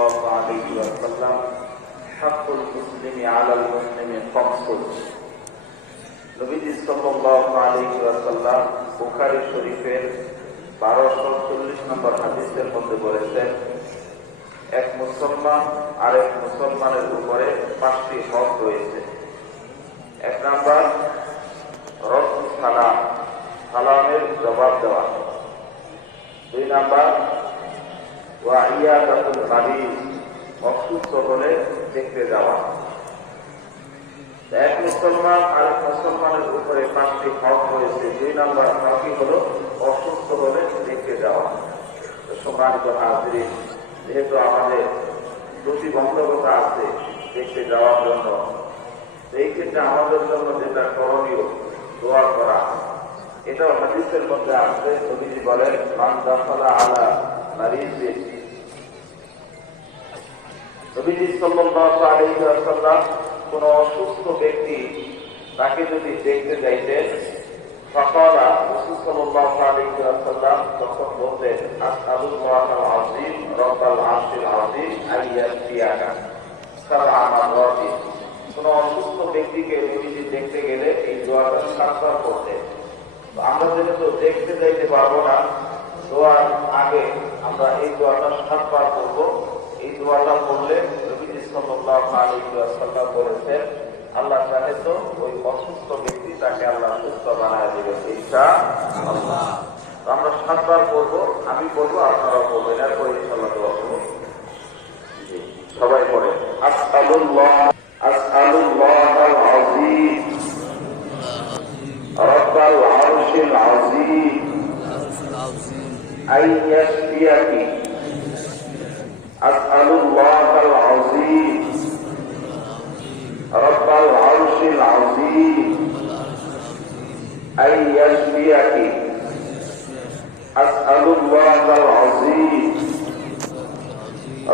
الله عليه وسلم حق المسلم على المسلم خمس নবীজি সাল্লাল্লাহু আলাইহি ওয়াসাল্লাম বুখারী শরীফের 1240 নম্বর হাদিসের মধ্যে বলেছেন, এক মুসলমান আরেক মুসলমানের উপরে 5টি হক রয়েছে। এক নাম্বার রদ্দু সালাম, সালামের জবাব দেওয়া। 2 নাম্বার ওয়া ইয়াদাতুল মারিদ, অসুস্থ হলে দেখতে যাওয়া। এক মুসলমান আরেক মুসলমানের উপরে 5টি হক রয়েছে। 2 নাম্বার হকই হলো অসুস্থ হলে দেখতে যাওয়া। সম্মানিত হাজিরিন, যেহেতু আমাদের প্রতিবন্ধকতা আছে দেখতে যাওয়ার জন্য, এই ক্ষেত্রে আমাদের জন্য যেটা করণীয় দোয়া করা, এটাও হাদিসের মধ্যে আছে। নবীজি বলেন, মান দাখালা আলা মারিদিন, নবীজি সাল্লাল্লাহু আলাইহি ওয়াসাল্লাম কোন অসুস্থ ব্যক্তি তাকে যদি দেখতে যাইতেন, ফাকালা রাসূল সাল্লাল্লাহু আলাইহি ওয়াসাল্লাম তখন বলতেন, আসআলুল্লাহাল আযীম রাব্বাল আরশিল আযীম আইয়াশফিয়াকা সাবআ মাররাতিন। কোন অসুস্থ ব্যক্তিকে নবীজি দেখতে গেলে এই দোয়াটা 7বার করতেন। আমরা যেহেতু দেখতে যাইতে পারবো না, দোয়ার আগে আমরা এই দোয়াটা 7বার করব। এই দোয়াটা পড়লে নবীজি সাল্লাল্লাহু আলাইহি ওয়াসাল্লাম বলেছেন, আল্লাহ চাহে তো ওই অসুস্থ ব্যক্তি তাকে আল্লাহ সুস্থ বানায় দিবেন ইনশাআল্লাহ। আমরা 7বার করব, আমি বলবো আপনারা বলবেন, এরপর ইনশাআল্লাহ দোয়া করব। সবাই পড়ে, আসআলুল্লাহাল আযীম রাব্বাল আরশিল আযীম আইয়াশফিয়াকি, আসআলুল্লাহাল আযীম রাব্বাল আরশিল আযীম আইয়াশফিয়াকি, আসআলুল্লাহাল আযীম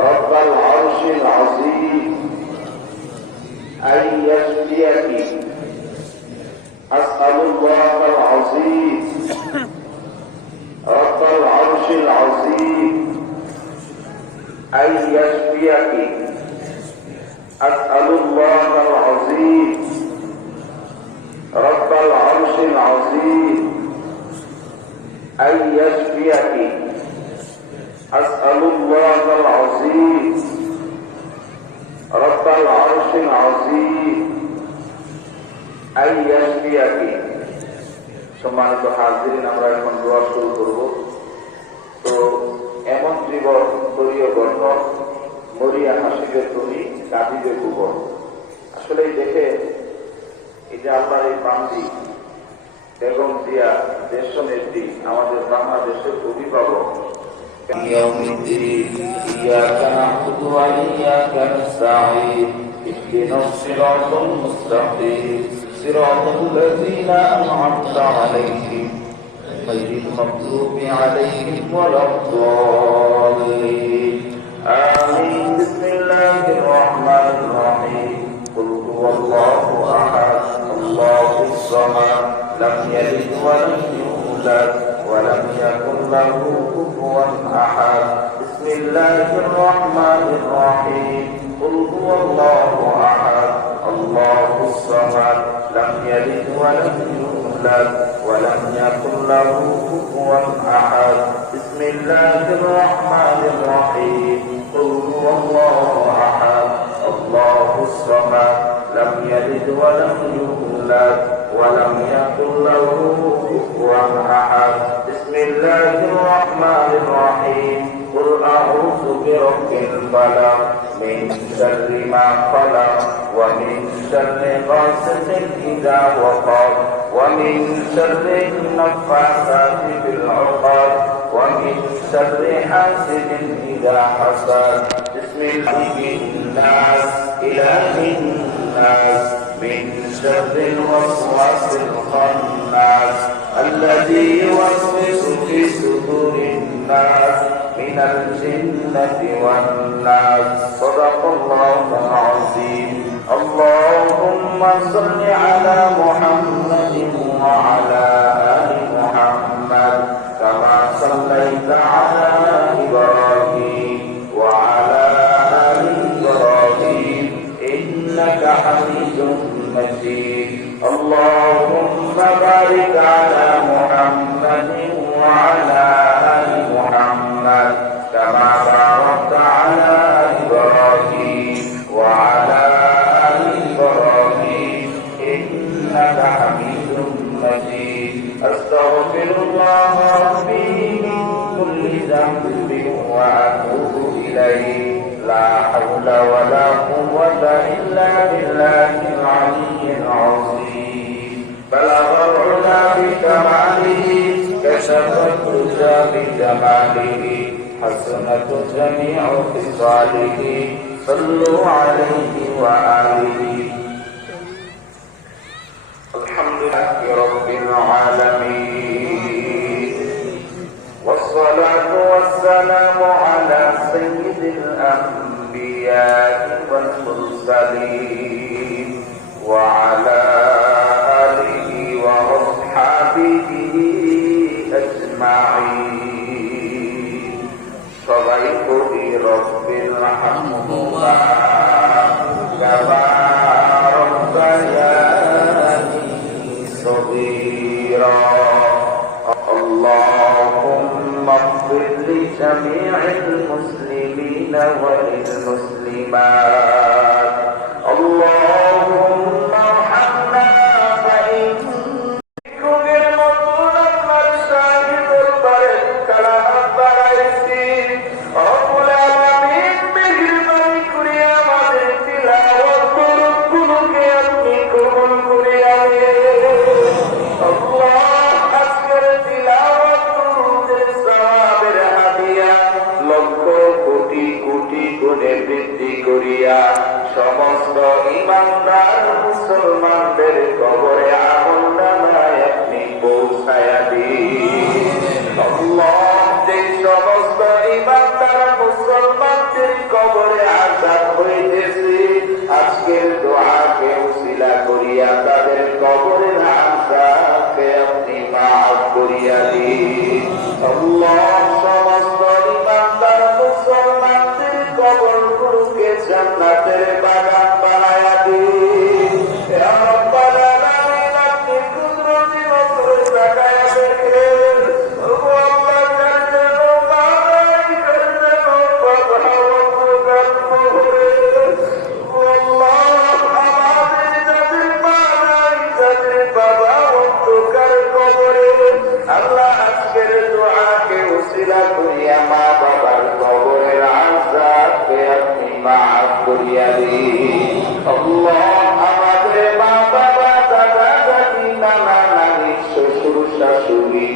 রাব্বাল আরশিল আযীম আইয়াশফিয়াকি, আসআলুল্লাহাল আযীম রাব্বাল আরশিল আযীম আইয়াশফিয়াকি, আসআলুল্লাহাল আযীম রাব্বাল আরশিল আযীম আইয়াশফিয়াকি, আসআলুল্লাহাল আযীম রাব্বাল আরশিল আযীম আইয়াশফিয়াকি। সম্মানিত হাজিরিন, আমরা এখন দোয়া শুরু করব। তো এমন জীবন দলীয় গঠন, মরিয়া হাসিদের তৈরি, কাজীদের কুবর। আসলে দেখে এই যে আল্লাহর এই বান্দি বেগম জিয়া দেশনেত্রী, আমাদের বাংলাদেশের অভিভাবক, ইয়াকা না'বুদু ওয়া ইয়াকা নাস্তাঈন ইহদিনাস সিরাতাল মুস্তাকিম সিরাতাল লাযীনা আন'আমতা আলাইহিম গায়রিল মাগদুবি আলাইহিম ওয়ালাদ-দাল্লিন। آمين. بسم الله الرحمن الرحيم. قل هو الله أحد الله الصمد لم يلد ولم يولد ولم يكن له كفوا أحد. بسم الله الرحمن الرحيم. قل هو الله أحد الله الصمد لم يلد ولم يولد ولم يكن له كفوا أحد. بسم الله الرحمن الرحيم. قل هو الله أحد الله الصمد لم يلد ولم يولد ولم يكن له كفوا أحد. بسم الله الرحمن الرحيم. قل أعوذ برب الفلق من شر ما خلق ومن شر غاسق إذا وقب ومن شر النفاثات في العقد ومن شر حاسد إذا حسد. بسم الله الناس إله الناس من شر الوسواس الخناس الذي يوسوس في صدور الناس من الجنة والناس. صدق الله العظيم. اللهم صل على محمد وعلى آل محمد كما صليت على إبراهيم وعلى الليل لا حول ولا قوة إلا بالله العلي العظيم بلغ العلا بكماله كشف الدجى بجماله حسنت جميع خصاله صلوا عليه وآله الحمد لله رب العالمين والصلاة والسلام على سيد الأنبياء والمرسلين وعلى آله وأصحابه أجمعين صليت برب ارحمهما كما ربياني صغيرا اللهم اغفر لجميع المسلمين والمسلمات اللهم ارحمنا فإنكم المطول المرشاد البرد كلام بريسي رب العالمين مهربان كريا مدر تلاوة بركنك يبنيكم الكريا الله أذكر تلاوة درود الثواب الهدية লক্ষ কোটি কোটি গুণে বৃদ্ধি করিয়া সমস্ত ইমানদার মুসলমানদের কবরে আমল নামায় আপনি পৌঁছায়া দিন আল্লাহ যে সমস্ত ইমানদার মুসলমানদের কবরে আযাব হইতেছে আজকের দোয়াকে উসিলা করিয়া তাদের কবরের আযাবকে আপনি মাফ করিয়া দিন আল্লাহ সমস্ত ইমানদার মুসলমানদের কবরগুলোকে জান্নাতের বাগান বানায়া দিন ইয়া রাব্বাল আলামিন আপনি কুদরতি নজরে তাকায়া দেখেন ও আল্লাহ জান্নাত ও মাই করতে ও পাহাড় করে ও আল্লাহ আমাদের যাদের মা নাই যাদের বাবা অন্ধকার কবরে আল্লাহ আজকের দোয়াকে উসিলা করিয়া মা বাবার কবরের আযাবকে আপনি মাফ করিয়া দিন আল্লাহ আমাদের মা বাবা দাদা দাদি নানা নানি শ্বশুর শাশুড়ি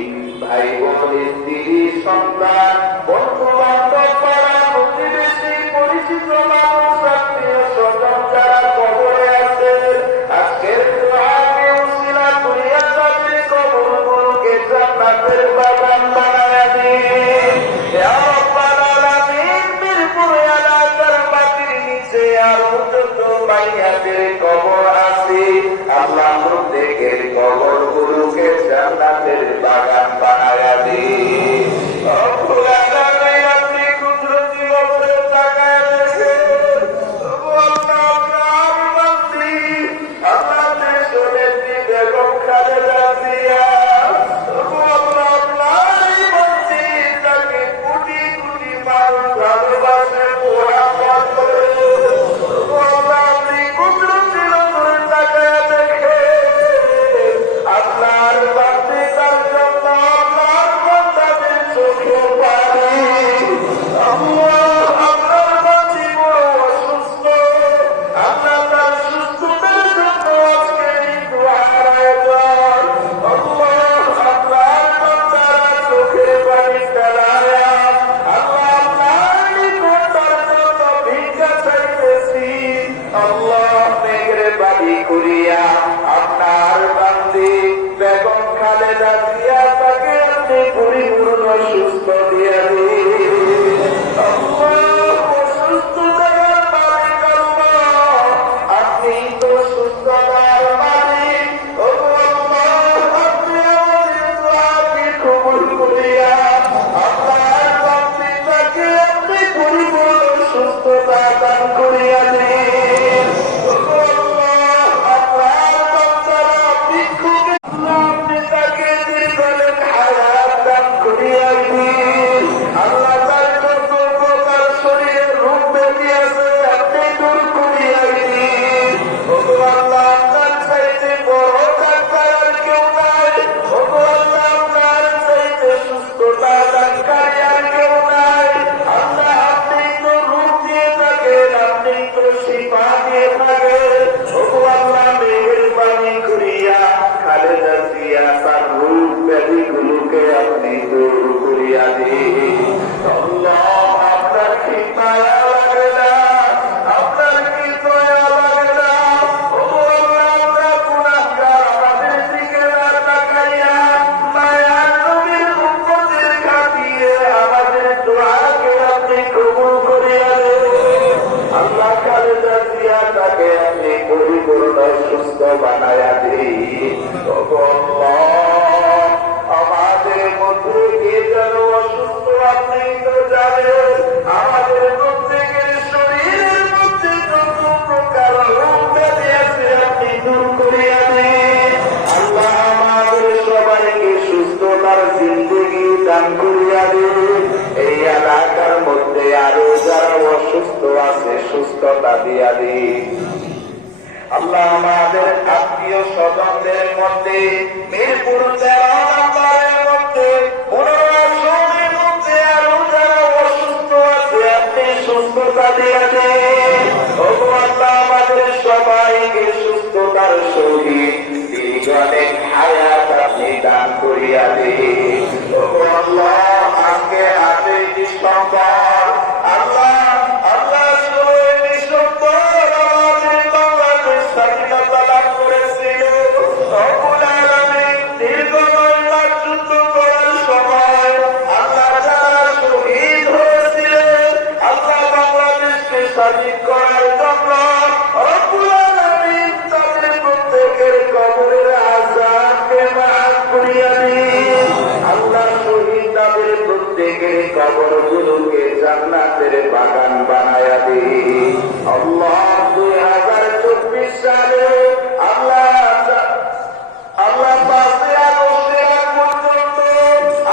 ভাই বোন স্ত্রী সন্তান বন্ধু বান্ধব পাড়া প্রতিবেশী পরিচিত মানুষ আত্মীয় স্বজন যারা কবরে আছে আজকের দোয়াকে উসিলা করিয়া তাদের কবরগুলোকে জান্নাতের বাগান বানায়া দিন ইয়া রাব্বাল আলামিন মিরপুর এলাকার মাটির নিচে আরো যত মাইয়াদের কবর আছে আল্লাহ প্রত্যেকের কবরগুলোকে জান্নাতের বাগান বানায়া দিন রব্বুল আলামিন আপনি কুদরতি নজরে তাকায়া দেখেন ও আল্লাহ আপনার বান্দি আল্লাহ দেশের বেগম খালেদা জিয়া ও আল্লাহ আপনার বান্দি তাকে কোটি কোটি মানুষ ভালোবাসে মোহাম্মদ করে ও আল্লাহ আপনি কুদরতি নজরে তাকায়া দেখেন আপনার বান্দি তার জন্য আপনার বান্দাদের চোখে পানি আল্লাহ আপনার বান্দি বড় অসুস্থ আল্লাহ তার সুস্থতার জন্য আজকে এই দোয়ার আয়োজন আল্লাহ আপনার বান্দারা চোখে পানি ফেলায়া আল্লাহ আপনার নিকট তার জন্য ভিক্ষা চাইতেছি আল্লাহ মেহেরবানি করিয়া আপনার বান্দি বেগম খালেদা জিয়া তাকে আপনি পরিপূর্ণ সুস্থ দিয়া দিন আল্লাহ অসুস্থতার মালিক আল্লাহ আপনি তো সুস্থতার মালিক ও আল্লাহ আপনি আমাদের দোয়াকে কবুল করিয়া আপনার বান্দি তাকে আপনি পরিপূর্ণ সুস্থতা দান করিয়া দিন ও আল্লাহ আপনার বান্দারা ভিক্ষুক আল্লাহ আপনি তাকে দীর্ঘদিন হায়াত দান করিয়া দিন সুস্থ বানায়া দিই। আমাদের মধ্যে কে যেন অসুস্থ আপনি তো জানেন। আমাদের প্রত্যেকের শরীরের মধ্যে যত প্রকার রোগ ব্যাধি আছে আপনি দূর করিয়া দিন। আল্লাহ আমাদের সবাইকে সুস্থতার জিন্দেগি দান করিয়া দিন। এই এলাকার মধ্যে আরো যারা অসুস্থ আছে সুস্থতা দিয়া দিন। আল্লাহ আমাদের আত্মীয় স্বজনদের মধ্যে মিরপুর 13 নম্বরের মধ্যে 15 আসনের মধ্যে আরো যারা অসুস্থ আছে আপনি সুস্থতা দিয়া দিন। ওগো আল্লাহ আমাদের সবাইকে সুস্থতার সহিত দীর্ঘদিন হায়াত আপনি দান করিয়া দিন। ওগো আল্লাহ আজকে হাতে ডিসেম্বর আল্লাহ আল্লাহ স্বাধীনতা লাভ করেছিল। রব্বুল আলামিন দীর্ঘ 9 মাস যুদ্ধ করার সময় আল্লাহ যারা শহীদ হয়েছিলেন আল্লাহ বাংলাদেশকে স্বাধীন করার জন্য রব্বুল আলামিন তাদের প্রত্যেকের কবরের আযাবকে মাফ করিয়া দিন। আল্লাহ শহীদ তাদের প্রত্যেকের কবরগুলোকে জান্নাতের বাগান বানায়া দিন। আল্লাহ 2024 সালে আল্লাহ 5 আগস্টের আগ পর্যন্ত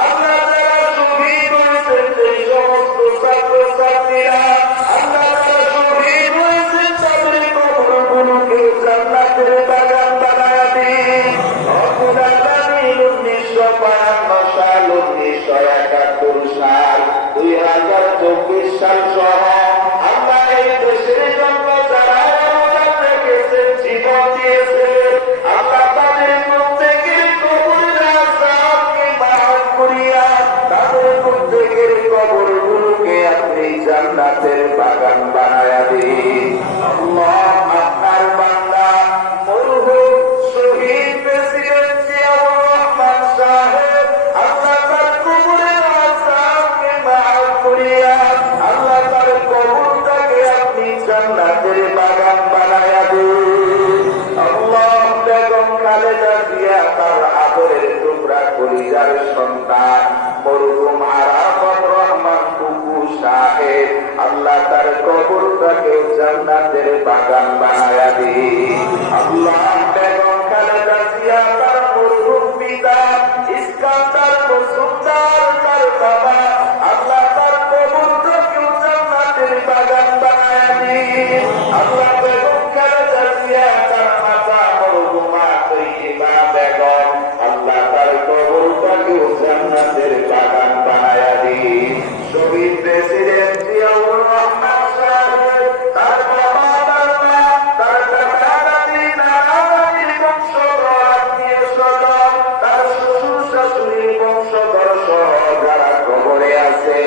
আল্লাহ যারা শহীদ হয়েছেন সেই সমস্ত ছাত্রছাত্রীরা আল্লাহ যারা শহীদ হয়েছেন তাদের কবরগুলোকে জান্নাতের বাগান বানায়া দিন। রব্বুল আলামিন 1952 সাল 1971 সাল 2024 সাল সহ আল্লাহ এই দেশের জন্য যারা জীবন দিয়েছে আল্লাহ তাদের প্রত্যেকের কবরের আযাবকে মাফ করিয়া তাদের প্রত্যেকের কবরগুলোকে আপনি জান্নাতের বাগান বানায়া দিন। আল্লাহ আপনার বান্দা মরহুম শহীদ প্রেসিডেন্ট জিয়াউর রহমান সাহেব আল্লাহ তার কবরের আযাবকে মাফ করিয়া আল্লাহ তার কবরটাকে আপনি জান্নাতের বাগান বানায়া দিন। আল্লাহ বেগম খালেদা জিয়া তার আদরের টুকরা কলিজার সন্তান মরহুম আরাফাত রহমান কুকু সাহেব আল্লাহ তার কবরটাকে জান্নাতের বাগান বানায়া দিন। আল্লাহ বেগম খালেদা জিয়া তার মরহুম পিতা ইস্কান্দার মজুমদার তার বাবা আল্লাহ তার কবরটাকে জান্নাতের বাগান বানায়া দিন। আল্লাহ বেগম খালেদা জিয়া তার মাতা মরহুমা তৈয়বা বেগম আল্লাহ তার কবরটাকে জান্নাতের বাগান বানায়া দিন। শহীদ প্রেসিডেন্ট জিয়াউর রহমান সাহেব তার বাবা তার মা তার দাদা দাদি নানা নানির বংশধর আত্মীয় স্বজন তার শ্বশুর শাশুড়ির বংশধর সহ যারা কবরে আছে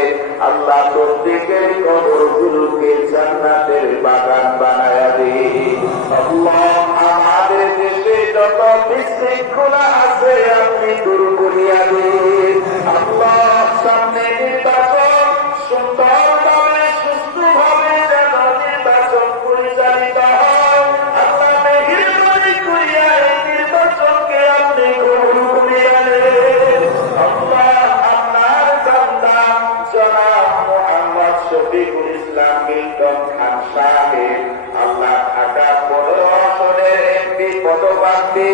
আল্লাহ প্রত্যেকের কবরগুলোকে জান্নাতের বাগান বানায়া দিন। আল্লাহ আমাদের দেশে যত বিশৃঙ্খলা আছে আপনি দূর করিয়া দিন। আল্লাহ সামনে নির্বাচন সুন্দরভাবে সুস্থভাবে যেন নির্বাচন পরিচালিত হয় আল্লাহ মেহেরবানি করিয়া এই নির্বাচনকে আপনি কবুল করিয়া নেন। আল্লাহ আপনার বান্দা জনাব মোহাম্মদ শফিকুল ইসলাম মিল্টন খান সাহেব আল্লাহ ঢাকা 15 আসনের এমপি পদপ্রার্থী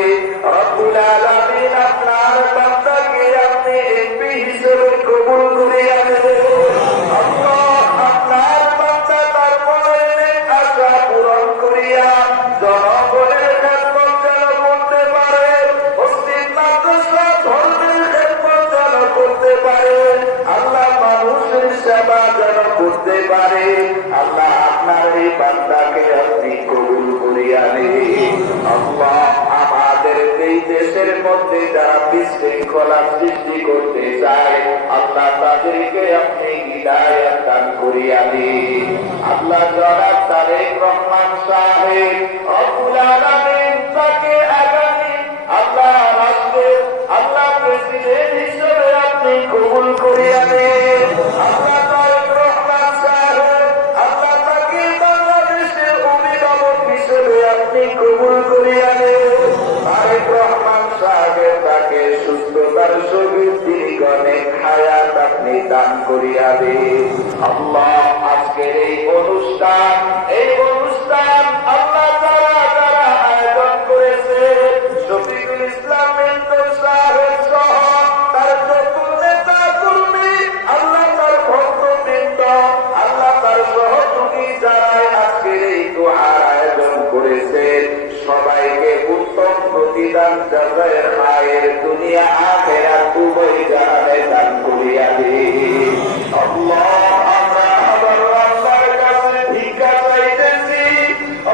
রব্বুল আলামিন আপনার বান্দাকে আপনি এমপি হিসেবে কবুল করিয়া নেন। আল্লাহ আপনার বান্দা তার মনের আশা পূরণ করিয়া জনগণের খেদমত যেন করতে পারে, মসজিদ মাদ্রাসা ধর্মের খেদমত যেন করতে পারে, আল্লাহ মানুষের সেবা যেন করতে পারে। আল্লাহ আপনার এই বান্দাকে আপনি কবুল করিয়া নিন। আল্লাহ আমাদের এই দেশের মধ্যে যারা বিশৃঙ্খলা সৃষ্টি করতে চায় আল্লাহ তাদেরকে আপনি হিদায়াত দান করিয়া দিন। আল্লাহ জনাব তারেক রহমান সাহেব রব্বুল আলামিন তাকে আগামী আল্লাহ রাষ্ট্রের আল্লাহ প্রেসিডেন্ট হিসেবে আপনি কবুল করিয়া দিন। আল্লাহ তারেক রহমান সাহেব আল্লাহ তাকে বাংলাদেশের অভিভাবক হিসেবে আপনি কবুল করিয়া দিন। করিয়া দে। আল্লাহ আজকের এই অনুষ্ঠান আল্লাহ যারা আয়োজন করেছে, শফিকুল ইসলাম মেন্টর সাহেব সহ তার যত নেতা কর্মী, আল্লাহ তার ভক্তবৃন্দ, আল্লাহ তার সহযোগী যারা আজকের এই দোয়ার আয়োজন করেছে, সবাইকে উত্তম প্রতিদান জাযায়ের খায়ের দুনিয়া আখিরাত উভয় জাহানে দান করিয়া দে। আল্লাহ আমরা আবার আল্লাহর কাছে ভিক্ষা চাইতেছি,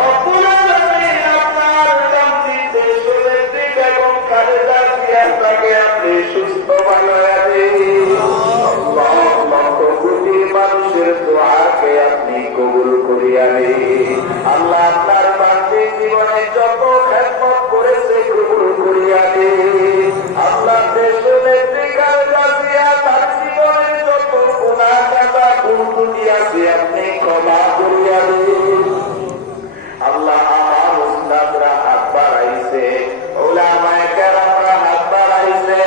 রব্বুল আলামিন আপনার শান্তিতে সুরেন্দ্রী বেগম খালেদা জিয়াকে আপনি সুস্থ বানায়া দিন। আল্লাহ লক্ষ কোটি মানুষের দোয়াকে আপনি কবুল করিয়া দিন। আল্লাহ আপনার বান্দির জীবনে যত খেদমত করেছে কবুল করিয়া দিন। আল্লাহ দেশনেত্রী খালেদা জিয়া তার জীবনের যত গুনাহ কাটা ভুল ত্রুটি আছে আপনি ক্ষমা করিয়া দিন। আল্লাহ আমার উস্তাদরা হাত বাড়াইছে, উলামায়ে কেরামরা হাত বাড়াইছে,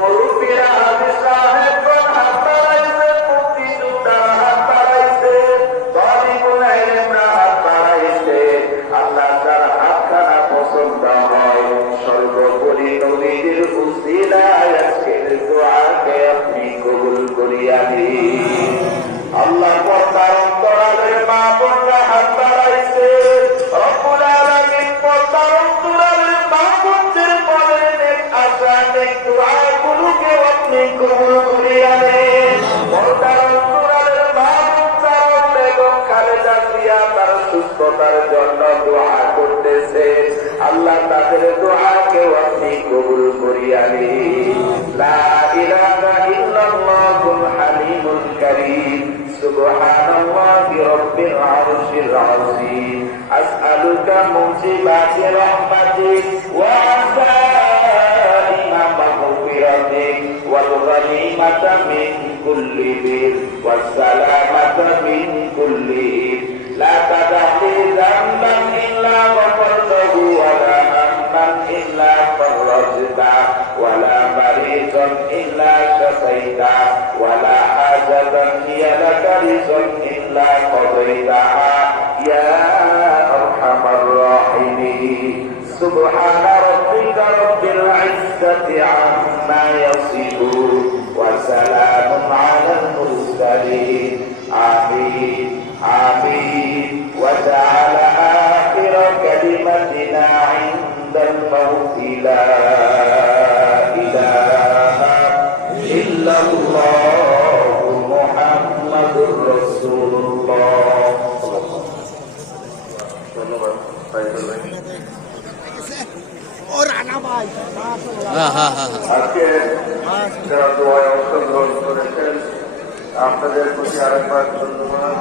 মুরব্বিরা হাদিস সাহেবগণ হাত বাড়াইছে, মুফতিজুরা হাত বাড়াইছে, তালিবুল ইলমরা হাত বাড়াইছে। আল্লাহ যার হাতখানা পছন্দ হয়, সর্বোপরি নবীর উসিলায় আজকের দোয়াকে আপনি কবুল করিয়া দিন। আল্লাহ পর্দার অন্তরালের মা বোনরা হাত বাড়াইছে, রব্বুল আলামিন পর্দার অন্তরালের মা বোনদের মনের নেক আশা নেক দোয়াগুলোকে আপনি কবুল করিয়া দিন। পর্দার অন্তরালের মা বোন যারা বেগম খালেদা জিয়া তার সুস্থতার জন্য দোয়া করতেছে, আল্লাহ তাদের দোয়াকেও আপনি কবুল করিয়া দিন। লা ইলাহা ইল্লাল্লাহুল হালিমুল কারীম, সুবহানাল্লাহি রাব্বিল আরশিল আযীম। আসআলুকা মুজিবাতি রাহমাতিক ওয়া আযাইমা মাগফিরাতিক ওয়াল গনিমাতা মিন কুল্লি বির ওয়াস সালামাতা মিন কুল্লি ইব। লা তাদাখি যামবান ইল্লা গফরতাহু ওয়া লা হাম্মান ইল্লা ফাররাজতা ওয়া লা মারিদান ইল্লা শাফাইতা ওয়া লা হাজাতান হিয়া লাকা রিজন ইল্লা কাদাইতাহা ইয়া আরহামার রাহিমিন। সুবহানা রাব্বিকা রাব্বিল ইজ্জাতি আম্মা ইয়াসিফুন ওয়া সালামুন আলাল মুরসালিন। আমিন আমিন। ওয়া জাআলা আখিরা কালিমাতিনা ইনদাল মাউতি লা ইলাহা ইল্লাল্লাহু মুহাম্মাদুর রাসূলুল্লাহ। ধন্যবাদ। আজকে যারা দোয়ায় অংশগ্রহণ করেছেন আপনাদের প্রতি আরেকবার ধন্যবাদ।